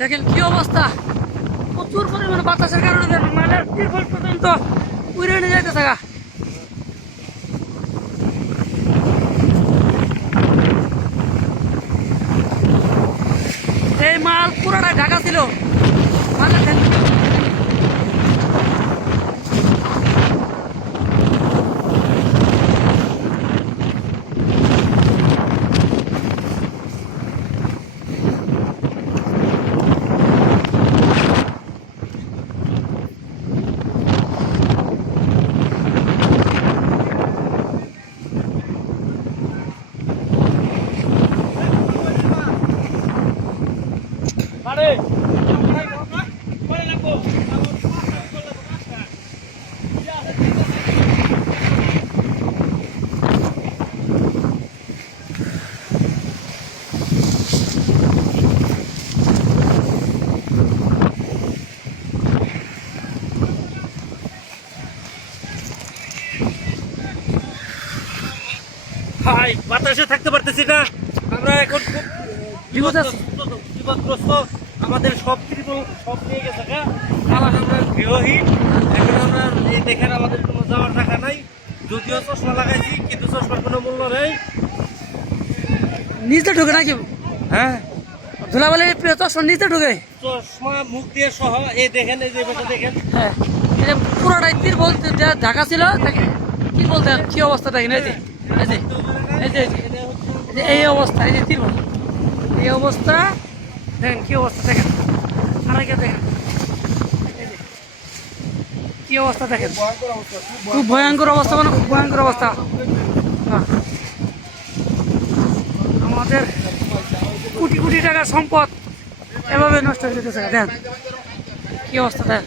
দেখেন কি অবস্থা, প্রচুর পরিমাণে বাতাসের কারণে মালের তিরপল পর্যন্ত উড়ে নিয়ে যাইতে থাকা। এই মাল পুরোটা ঢাকা ছিল মালের ট্যাঙ্কি। ভাই বাতাসে থাকতে পারতেছি না, আমরা এখন খুব বিপদগ্রস্ত। আমাদের সব সব নিয়ে গেছে, আমরা গৃহহীন। এখন আমরা এই দেখেন আমাদের কোনো যাওয়ার টাকা নাই, যদিও চশমা লাগাইছি কিন্তু চশমার কোনো মূল্য নেই। নিচে ঢুকে নাকি? হ্যাঁ, ধুলাবালি চশমা নিচে ঢুকে। চশমা মুখ দিয়ে সহ এই দেখেন, এই যে বেটা দেখেন। হ্যাঁ, এটা পুরোটাই তিরপল ঢাকা ছিল। কি বলতে কি অবস্থা দেখেন, এই যে এই যে এই যে এই অবস্থা, এই যে তিরপল এই অবস্থা দেখেন, কি অবস্থা দেখেন। আরেকে দেখেন কি অবস্থা দেখেন, খুব ভয়ঙ্কর অবস্থা, মানে খুব ভয়ঙ্কর অবস্থা। হ্যাঁ, আমাদের কোটি কোটি টাকার সম্পদ এভাবে নষ্ট হয়ে যেতেছে। দেখেন কি অবস্থা দেখেন।